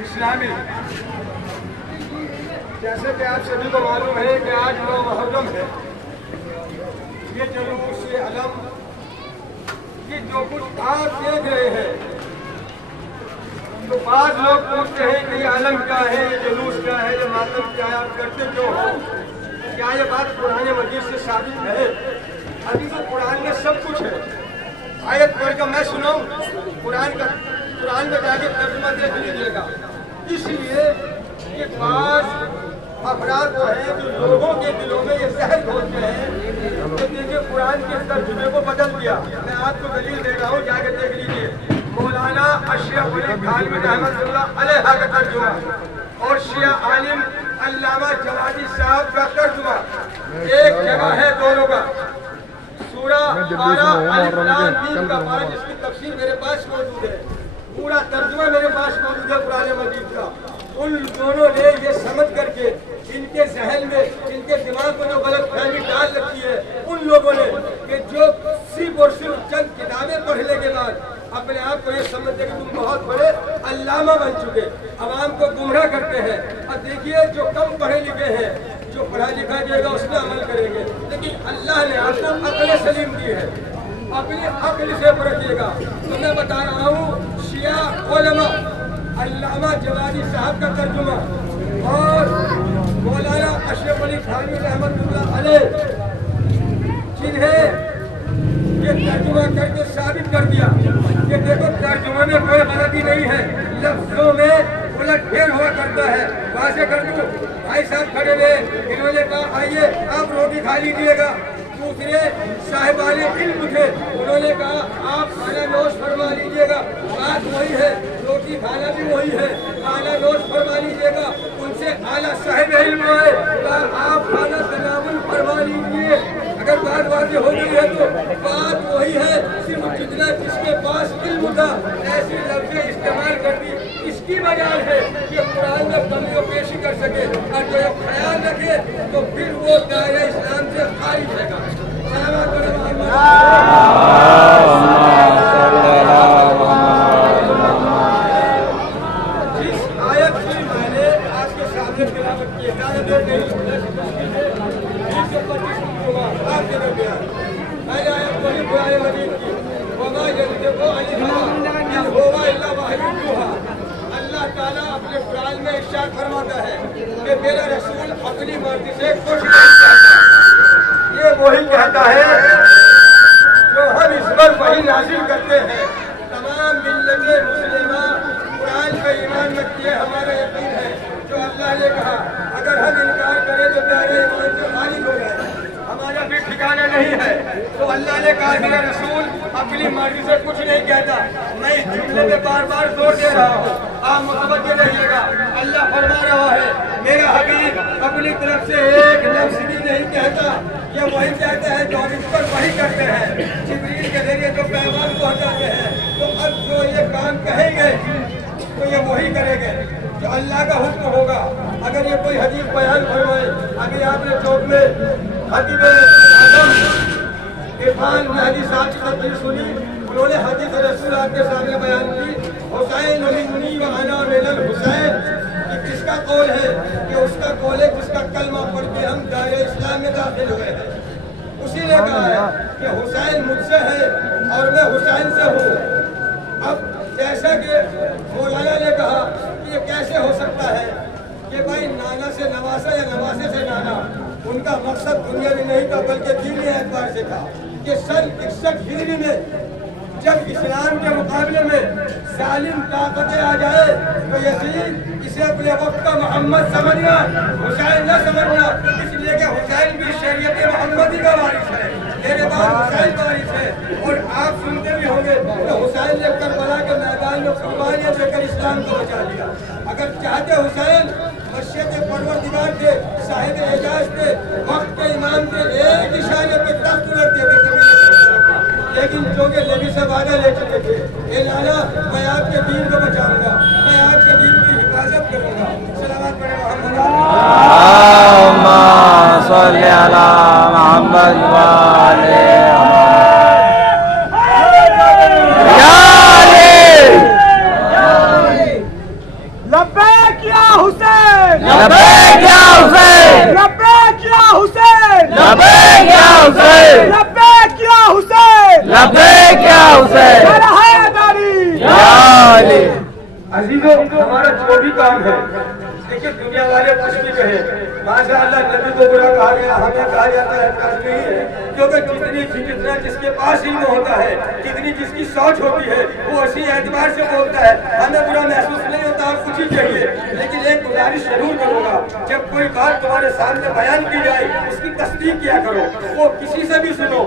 اسلامی جیسے کہ آپ سبھی کو معلوم ہے کہ آج 9 محرم ہے. یہ جلوس یہ علم یہ جو کچھ آپ دیکھ رہے ہیں تو بعض لوگ پوچھتے ہیں کہ یہ علم کیا ہے, یہ جلوس کیا ہے, یہ ماتم کیا ہے, آپ کرتے کیوں ہو؟ کیا یہ بات قرآن مجید سے ثابت ہے؟ ابھی تو قرآن میں سب کچھ ہے. آیت پڑھ کر میں سناؤں, قرآن میں جا کے ترجمہ دیکھ لیجیے گا. اس لیے کہ بعض افراد وہ ہیں جو لوگوں کے دلوں میں یہ زہر گھولتے ہیں کہ دیکھیے قرآن کے ترجمے کو بدل دیا. میں آپ کو دلیل دے رہا ہوں, جا کے دیکھ لیجیے. مولانا اشرف علی تھانوی رحمۃ اللہ علیہ کا ترجمہ اور شیعہ عالم علامہ جوادی صاحب کا ترجمہ ایک جگہ ہے دونوں کا. سورہ بارہ الف لام میم کا پارہ جس کی تفسیر میرے پاس موجود ہے, پورا ترجمہ میرے پاس موجود ہے قرآن مجید کا. ان دونوں نے یہ سمجھ کر کے ان کے ذہن میں ان کے دماغ کو جو غلط فہمی ڈال رکھی ہے ان لوگوں نے کہ جو صرف اور صرف چند کتابیں پڑھنے کے بعد اپنے آپ کو یہ سمجھتے کہ تم بہت بڑے علامہ بن چکے, عوام کو گمراہ کرتے ہیں. اور دیکھیے جو کم پڑھے لکھے ہیں, جو پڑھا لکھا جائے گا اس میں عمل کریں گے, لیکن اللہ نے آپ کو عقل سلیم دی ہے, اپنی عقل سے پرکھیے گا. تو میں بتا رہا ہوں شیعہ علماء علامہ جوادی صاحب کا ترجمہ اور مولانا اشرف علی تھانوی رحمۃ اللہ علیہ جنہیں یہ ترجمہ کر کے ثابت کر دیا کہ دیکھو ترجمے میں کوئی غلطی نہیں ہے, لفظوں میں الٹ پھیر ہوا کرتا ہے. واضح کر دوں, بھائی صاحب کھڑے ہوئے, انہوں نے کہا آئیے آپ روٹی کھا لیجیے گا. دوسرے صاحبان علم تھے, انہوں نے کہا آپ کھانا نوش فرما لیجیے گا. بات وہی ہے, روٹی کھانا بھی وہی ہے, کھانا نوش فرما لیجیے گا. ان سے اعلیٰ صاحب علم آئے, کہا آپ کھانا تناول فرما لیجیے. اگر بات واضح ہو گئی ہے تو بات وہی ہے, صرف جتنا جس کے پاس علم تھا ایسی لفظیں استعمال کر دی. اس کی وجہ ہے کہ قرآن میں کمی و پیشی کر سکے, اور جو خیال رکھے تو پھر وہ دائرہ اسلام سے خارج رہے گا. جس آیت کی میں نے آپ کے سامنے تلاوت کی اجازت ہے آپ کے درمیان میں نے آیت پڑھی قرآن مجید کی, وما ينطق عن الهوى ان هو الا وحی یوحی. اللہ تعالیٰ اپنے قرآن میں ارشاد فرماتا ہے کہ میرا رسول اپنی مرضی سے کچھ نہیں کہتا. یہ وہی کہتا ہے جو ہم اس پر وہی نازل کرتے ہیں. تمام ملت مسلمہ قرآن پہ ایمان رکھتی ہے, ہمارا یقین ہے جو اللہ نے کہا اگر ہم انکار کریں تو دائرہ ایمان سے خارج ہو جائے, ہمارا بھی ٹھکانا نہیں ہے. تو اللہ نے کہا میرا رسول اپنی مرضی سے کچھ نہیں کہتا. میں اس جملے میں بار بار زور دے رہا ہوں, آپ متوجہ رہیے گا. اللہ فرما رہا ہے میرا حبیب اپنی طرف سے ایک لفظ بھی نہیں کہتا, یہ وہی کہتا ہے جو ہم اس پر وحی کرتے ہیں, جبریل کے ذریعے جو پیغام پہنچاتے ہیں. تو اب جو یہ کام کہیں گے تو یہ وہی کریں گے جو اللہ کا حکم ہوگا. اگر یہ کوئی حدیث بیان فرمائے, ابھی آپ نے چوک میں خطیب اعظم عرفان مہدی صاحب کی تقریر سنی, انہوں نے حدیث رسول آپ کے سامنے بیان کی, حسین منی و انا من الحسین. کس کا قول ہے کہ اس کا قول ہے جس کا کلمہ پڑھ کے ہم دائرہ اسلام میں داخل ہوئے ہیں. اسی نے کہا ہے کہ حسین مجھ سے ہے اور میں حسین سے ہوں. اب جیسا کہ مولانا نے کہا کہ یہ کیسے ہو سکتا ہے کہ بھائی نانا سے نواسا یا نواسے سے نانا, ان کا مقصد دنیا میں نہیں تھا بلکہ دینی اعتبار سے تھا. کہ سن 61 ہجری میں جب اسلام کے مقابلے میں ظالم طاقتیں آ جائے تو یزید اسے اپنے وقت کا محمد سمجھنا, حسین نہ سمجھنا, اس لیے کہ حسین بھی شریعت محمدی کا وارث ہے, میرے بعد حسین وارث ہے. اور آپ سنتے بھی ہوں گے کہ حسین نے کربلا کے میدان میں قربانیاں دے کر اسلام کو بچا لیا. اگر چاہتے حسین مشیت پروردگار تھے, صاحب اعجاز تھے, وقت کے امام تھے, ایک اشارے پہ تخت الٹ دیتے تھے. میں لے چلے تھے، اے لالا میں آپ کے دین کو بچاؤں گا، میں آپ کے دین کی حفاظت کروں گا. صلوات پڑھیں محمد اللهم صل على محمد وآل لبیک یا حسین، لبیک یا حسین، لبیک یا حسین، لبیک یا حسین، لبیک یا حسین، لبیک یا حسین، حیدری یا علی. عزیزوں ہمارا جو بھی کام ہے، دیکھیے دنیا والے کچھ بھی کہیں، ماشاء اللہ نبی کو برا کہا گیا، ہمیں کہا جاتا ہے ایسا نہیں ہے، کیونکہ جتنا جس کے پاس علم ہوتا ہے، جتنی جس کی سوچ ہوتی ہے، وہ اسی اعتبار سے بولتا ہے. ہمیں برا محسوس نہیں ہوتا اور کچھ ہی چاہیے، لیکن ایک گزارش ضرور کروں گا، جب کوئی بات تمہارے سامنے بیان کی جائے اس کی تصدیق کیا کرو. وہ کسی سے بھی سنو،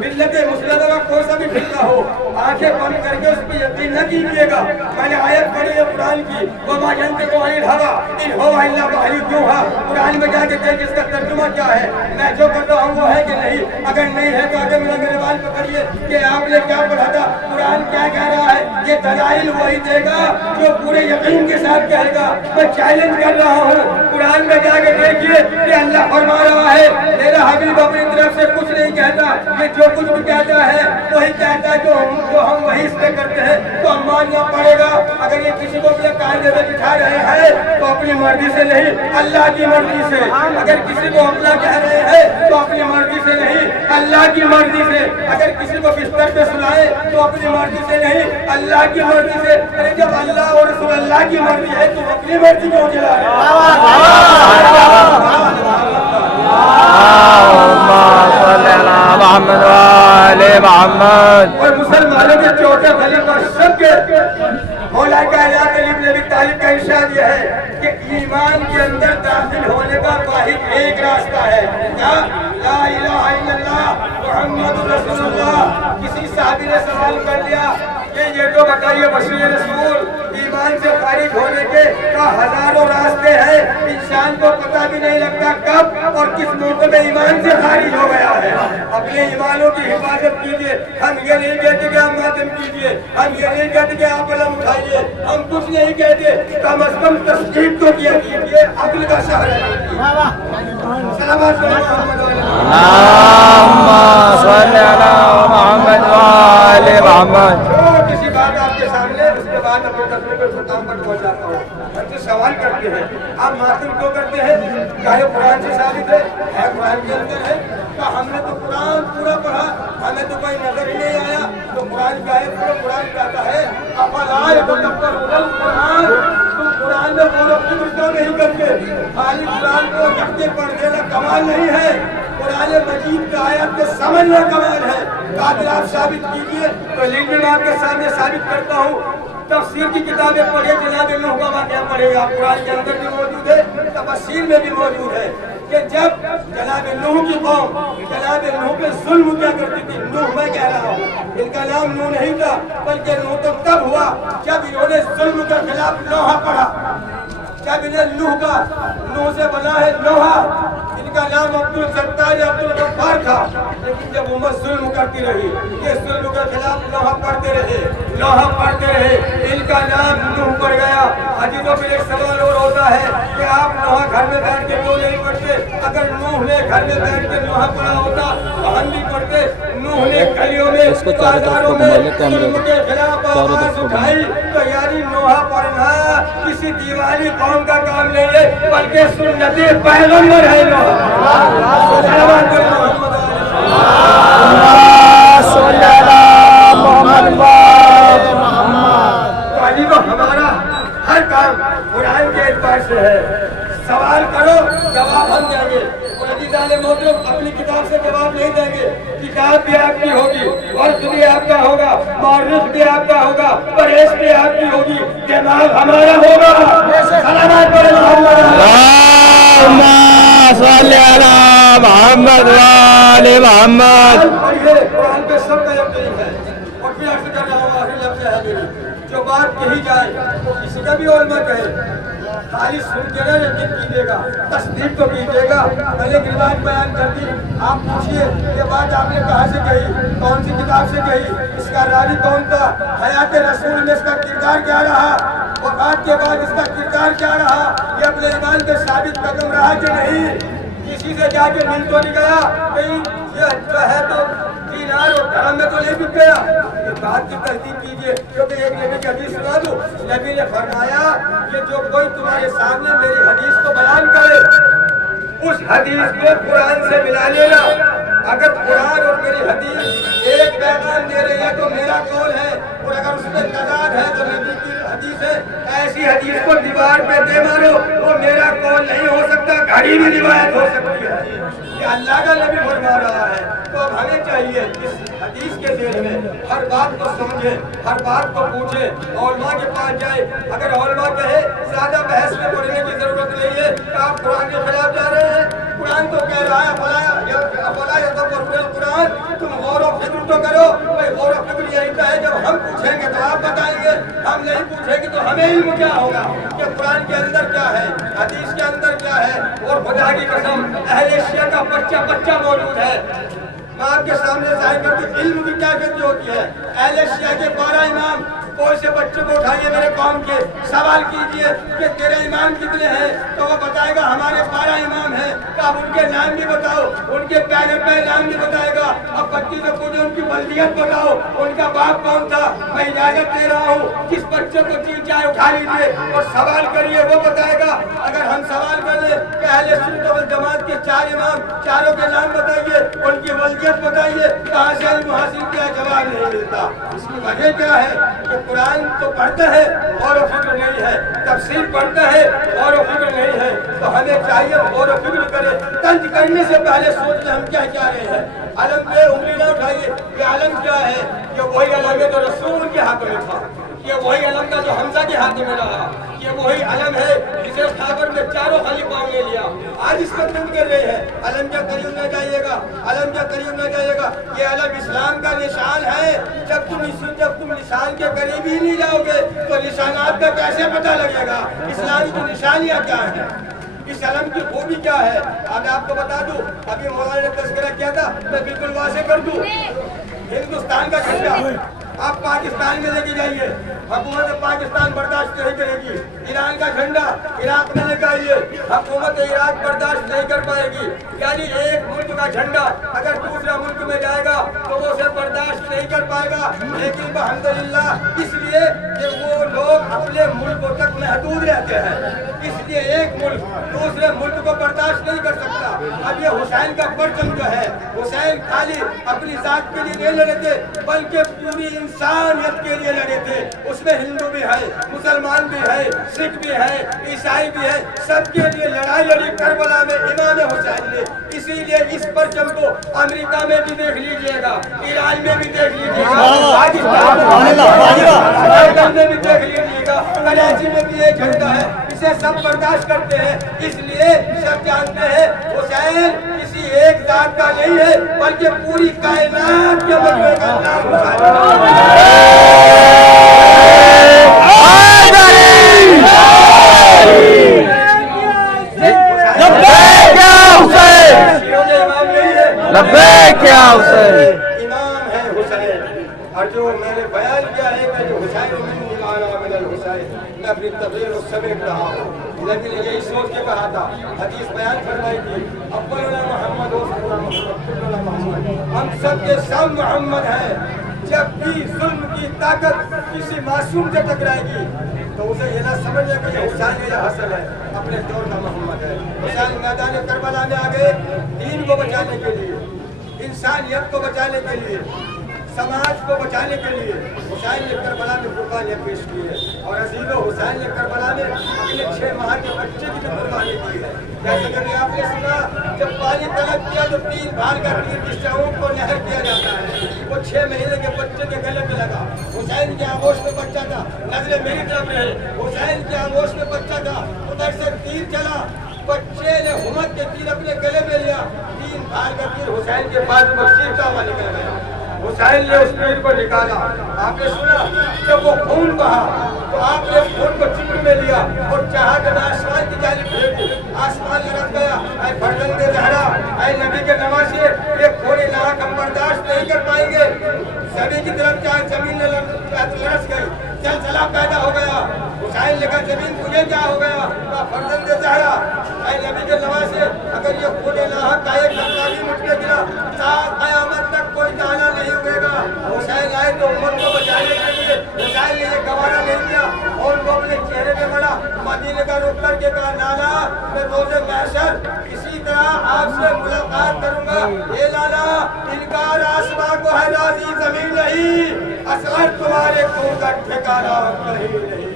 ملت مسلمہ کا کوئی سا بھی فرقہ ہو، آنکھیں بند کر کے اس پہ یقین نہ کیجیے گا. میں نے آیت پڑھی ہے قرآن کی، وَمَا يَنطِقُ عَنِ الْهَوَىٰ إِنْ هُوَ إِلَّا وَحْيٌ يُوحَىٰ. قرآن میں جا کے دیکھ اس کا ترجمہ کیا ہے، میں جو کرتا ہوں وہ ہے کہ نہیں. اگر نہیں ہے تو آگے میرے بال پکڑیے کہ آپ نے کیا پڑھا تھا، قرآن کیا کہہ رہا ہے. یہ دلائل وہی دے گا جو پورے یقین کے ساتھ کہے گا. میں چیلنج کر رہا ہوں، قرآن میں جا کے دیکھیے کہ اللہ فرما رہا ہے میرا حبیب اپنی طرف سے کچھ نہیں کہتا، یہ جو کچھ بھی کہتا ہے وہی کہتا ہے جو ہم وہی اس پہ کرتے ہیں تو ہم ماننا پڑے گا. اگر یہ کسی کو اپنے قاعدے میں بٹھا رہے ہیں تو اپنی مرضی سے نہیں، اللہ کی مرضی سے. اگر کسی کو اپنا کہہ رہے ہیں تو اپنی مرضی سے نہیں، اللہ کی مرضی سے. اگر کسی کو بستر پہ سلائے تو اپنی مرضی سے نہیں، اللہ کی مرضی سے. ارے جب اللہ اور رسول اللہ کی مرضی ہے تو اپنی مرضی کیوں چلا رہے ہیں؟ اللهم صل على محمد وآل محمد. اور مسلمانوں کے چوتھے خلیفہ سب کے مولا کائنات علی بن ابی طالب کا ارشاد یہ ہے کہ ایمان کے اندر داخل ہونے کا واحد ایک راستہ ہے، کیا؟ لا الہ الا اللہ محمد رسول اللہ. کسی صحابی نے سوال کر لیا کہ یہ تو بتائیے بشیر رسول، ایمان سے خارج ہونے کے ہزاروں راستے ہیں، انسان کو پتہ بھی نہیں لگتا کب اور کس موقع میں ایمان سے خارج ہو گیا ہے. اپنے ایمانوں کی حفاظت کیجیے. ہم یہ نہیں کہتے کہ آپ ماتم کیجیے، ہم یہ نہیں کہتے کہ آپ علم اٹھائیے، ہم کچھ نہیں کہتے، کم از کم تصدیق تو کیا کیجیے. عقل کا شہر ہے. سلامات اللهم صل على محمد وآل محمد. کسی بات آپ کے سامنے اس کے بعد اپنے تصویر کو ختم پر پہنچاتا ہوں. ہم سے سوال کرتے ہیں آپ ماتم کیوں کرتے ہیں؟ کیا یہ قرآن سے ثابت ہے قرآن کے اندر ہے؟ کہ ہم نے تو قرآن پورا پڑھا، ہمیں تو کوئی نظر ہی نہیں آیا. تو قرآن کا ہے پورا قرآن کہتا ہے افلا یتدبرون القرآن. تم قرآن میں غور و فکر کیوں نہیں کرتے؟ خالی قرآن کو رکھ کے پڑھ دینا کمال نہیں ہے، قرآن مجید کا آیات کو سمجھنا کمال ہے. قابل آپ ثابت کیجیے تو لیکن میں آپ کے سامنے ثابت کرتا ہوں. تفسیر کی کتابیں پڑھے، جناب نوح کا واقعہ پڑھے گا، قرآن کے اندر بھی موجود ہے، تفسیر میں بھی موجود ہے کہ جب جناب نوح کی قوم جناب نوح پہ ظلم کیا کرتی تھی. نوح میں کہہ رہا ہوں، ان کا نام نوح نہیں تھا بلکہ نوح تو تب ہوا جب انہوں نے ظلم کے خلاف لوہا پڑھا. جب انہیں نوح سے بنا ہے لوہا. ان کا نام عبدالستار یا عبدالغفار تھا، لیکن جب امت ظلم کرتی رہی یہ ظلم کے خلاف لوہا پڑھتے رہے. ان کا نام نوح پڑ گیا. عزیزوں پہ ایک سوال اور ہوتا ہے کہ آپ لوہا گھر میں بیٹھ کے کیوں نہیں پڑھتے؟ اگر نوح نے گھر میں بیٹھ کے لوہا پڑھا ہوتا تو ہم بھی پڑھتے. نوح نے گلیوں میں بازاروں میں ظلم کے خلاف آواز اٹھائی. تو یعنی لوہا پڑھنا کسی دیوالی قوم کا کام نہیں ہے بلکہ سنت پیغمبر ہے. ہمارا ہر کام قرآن کے اعتبار سے ہے. سوال کرو جواب ہم دیں گے. محترم اپنی کتاب سے جواب نہیں دیں گے. کتاب بھی آپ کی ہوگی، وقت بھی آپ کا ہوگا، مورخ بھی آپ کا ہوگا، پریس بھی آپ کی ہوگی، دماغ ہمارا ہوگا. سلامات پڑھیں محمد. اللهم صل على محمد وآل محمد. قرآن پہ سب کا یقین ہے اور پھر آخر جو بات کہی جائے وہ کسی کا بھی علماء کہے خالی سن کے نہ یقین کیجیے گا، تصدیق تو کیجیے گا۔ میں نے ایک روایت بیان کر دی، آپ پوچھیے یہ بات آپ نے کہاں سے کہی، کون سی کتاب سے کہی، اس کا راوی کون تھا، حیات رسول میں اس کا کردار کیا رہا، وفات کے بعد اس کا کردار کیا رہا، یہ اپنے ایمان کے ثابت قدم رہا کہ نہیں، کسی سے جا کے مل تو نہیں گیا، کہیں یہ جو ہے تو دینار اور درہم میں تو نہیں بک گیا۔ اس بات کی تصدیق کیجیے، کیونکہ ایک نبی کی حدیث سنا دوں، نبی نے فرمایا کہ جو کوئی تمہارے سامنے میری حدیث کو بیان کرے، اس حدیث کو قرآن سے ملا لینا۔ اگر قرآن اور میری حدیث ایک پیغام دے رہے ہیں تو میرا قول ہے، اور اگر اس میں تضاد ہے تو نبی کی حدیث ہے، ایسی حدیث کو دیوار پہ دے مارو، وہ میرا قول نہیں ہو سکتا، گھڑی بھی روایت ہو سکتی ہے۔ یہ اللہ کا نبی فرما رہا ہے، تو اب ہمیں چاہیے اس حدیث کے ذیل میں ہر بات کو سمجھیں، ہر بات کو پوچھیں، علماء کے پاس جائیں۔ اگر علماء کہے زیادہ بحث میں پڑھنے کی ضرورت نہیں ہے کہ آپ قرآن کے خلاف جا رہے ہیں، قرآن تو کہہ رہا ہے قرآن، تم غور و فکر تو کرو۔ غور و فکر یہی تو ہے، جب ہم پوچھیں گے تو آپ بتائیں گے، ہم نہیں پوچھیں گے تو ہمیں علم کیا ہوگا کہ قرآن کے اندر کیا ہے، حدیث کے اندر کیا ہے۔ اور خدا کی قسم اہل شیعہ کا بچہ بچہ موجود ہے، میں آپ کے سامنے ظاہر کر دوں علم کی کیفیت ہوتی ہے۔ اہل شیعہ کے 12 امام، کوئی سے بچے کو اٹھائیے میرے قوم کے، سوال کیجئے کہ تیرے امام کتنے ہیں، تو وہ بتائے گا ہمارے 12 امام ہیں۔ کہ آپ ان کے نام بھی بتاؤ، ان کے پہلے نام بھی بتائے گا۔ اب بچے سے پوچھے ان کی والدیت بتاؤ، ان کا باپ کون تھا، میں اجازت دے رہا ہوں کس بچے کو چیز چائے اٹھا لیجیے اور سوال کریے، وہ بتائے گا۔ اگر ہم سوال کر لیں کہ اہل سنت والجماعت کے 4 امام، چاروں کے نام بتائیے، ان کی والدیت بتائیے، کہاں سے علم حاصل کیا، جواب نہیں ملتا۔ اس کی وجہ کیا ہے کہ قرآن تو پڑھتا ہے غور و فکر نہیں ہے، تفسیر پڑھتا ہے غور و فکر نہیں ہے۔ تو ہمیں چاہیے غور و فکر کرے، طنز کرنے سے پہلے سوچ لیں ہم کیا کہہ رہے ہیں۔ علم پہ انگلی نہ اٹھائیے، یہ علم کیا ہے، یہ وہی علم ہے جو رسول کے ہاتھ میں تھا، یہ وہی علم تھا جو حمزہ کے ہاتھ میں رہا، یہ وہی علم ہے جسے خیبر میں چاروں خلیفاؤں نے لیا۔ آج اس پر تنگ کر رہے ہیں، علم کے قریب نہ جائیے گا، علم کے قریب نہ جائیے گا۔ یہ علم اسلام کا نشان ہے، جب تم نشان کے قریب ہی نہیں جاؤ گے تو نشانات کا کیسے پتہ لگے گا اسلام کی نشانیاں کیا ہیں، اس علم کی خوبی کیا ہے۔ اب میں آپ کو بتا دوں، ابھی مولانا نے تذکرہ کیا تھا، میں بالکل واضح کر دوں۔ ہندوستان کا جھنڈا آپ پاکستان میں لے کے جائیے، حکومت پاکستان برداشت نہیں کرے گی۔ ایران کا جھنڈا عراق میں لے کے آئیے، حکومت عراق برداشت نہیں کر پائے گی۔ یعنی ایک ملک کا جھنڈا اگر دوسرا ملک میں جائے گا تو وہ اسے برداشت نہیں کر پائے گا۔ لیکن الحمدللہ اس لیے کہ وہ لوگ اپنے ملکوں تک محدود رہتے ہیں، اس لیے ایک ملک دوسرے ملک کو برداشت نہیں کر سکتا۔ اب یہ حسین کا پرچم جو ہے، حسین خالی اپنی ذات کے لیے نہیں لڑے تھے بلکہ پوری انسانیت کے لیے لڑے تھے۔ اس میں ہندو بھی ہے، مسلمان بھی ہے، سکھ بھی ہے، عیسائی بھی ہے، سب کے لیے لڑائی لڑی کربلا میں امام حسین نے۔ اسی لیے اس پرچم کو امریکہ میں بھی دیکھ لیجئے گا، ایران میں بھی دیکھ لیجئے گا، پاکستان میں بھی دیکھ لیجئے گا، کراچی میں بھی ایک جھنڈا ہے، اسے سب برداشت کرتے ہیں۔ اس لیے سب جانتے ہیں حسین کسی ایک ذات کا نہیں ہے بلکہ پوری کائنات کے مجموعے کا نام لبیک یا حسین، امام ہے حسین۔ اور جو میں نے بیان کیا ہے کہ جو حسین من ایمان من الحسین، میں اپنی تقریر کو سمیٹ رہا ہوں، لیکن یہی سوچ کے کہا تھا، حدیث بیان فرمائی تھی اولنا محمد و محمد، ہم سب کے سب محمد ہیں۔ جب بھی ظلم کی طاقت کسی معصوم سے ٹکرائے گی تو اسے یہ نہ سمجھ لے کہ یہ حسین یا حسن ہے، اپنے دور کا محمد ہے۔ حسین میدان کربلا میں آ گئے دین کو بچانے کے لیے، انسانیت کو بچانے کے لیے، سماج کو بچانے کے لیے۔ حسین نے کربلا میں قربانیاں پیش کی ہے، اور عزیزو حسین نے کربلا میں اپنے 6 ماہ کے بچے کی بھی قربانی دی ہے۔ جیسے کہ آپ نے سنا جب پانی طلب کیا تو 3 بھار کا تیر جس سے اونٹ کو نہر کیا جاتا ہے، وہ 6 مہینے کے بچے کے گلے میں لگا۔ حسین کے آغوش میں بچہ تھا، نظریں میری طرف رہے، حسین کے آغوش میں بچہ تھا، ادھر سے تیر چلا، بچے نے ہمت کے تیر اپنے گلے میں لیا، 3 بھار کا تیر حسین کے پاس وہ چیرتا ہوا نکل گیا۔ حسین نے اس پیر کو نکالا. آپ نے سنا جب وہ خون بہا تو آپ نے خون کو چمڑ میں لیا اور چاہا کہ آسمان کی جانب پھینک دوں. آسمان لڑک گیا. اے فرزند زہرا، اے نبی کے نواسے، یہ خون لاحق ہم برداشت نہیں کر پائیں گے. زمین کی طرف چاہے زمین نے لرز گئی، زلزلہ پیدا ہو گیا. حسین نے کہا زمین تجھے کیا ہو گیا؟ کہا فرزند زہرا، اے نبی کے نواسے، اگر یہ خون لاحق کا ایک قطرہ بھی مجھ پہ گرا تا قیامت تک کوئی دانہ نہیں اگے گا. حسین آئے تو امت کو بچانے کے لیے. حسین نے یہ گوارا نہیں کیا اور وہ اپنے چہرے پہ بڑا مدینے کا رخ کر کے کہا لالا میں روز محشر اسی طرح آپ سے ملاقات کروں گا. اے لالا انکار آسماں کو ہے راضی زمین نہیں، اصغر تمہارے خون کا ٹھکانہ کہیں نہیں.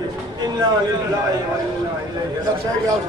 انا للہ و انا الیہ راجعون.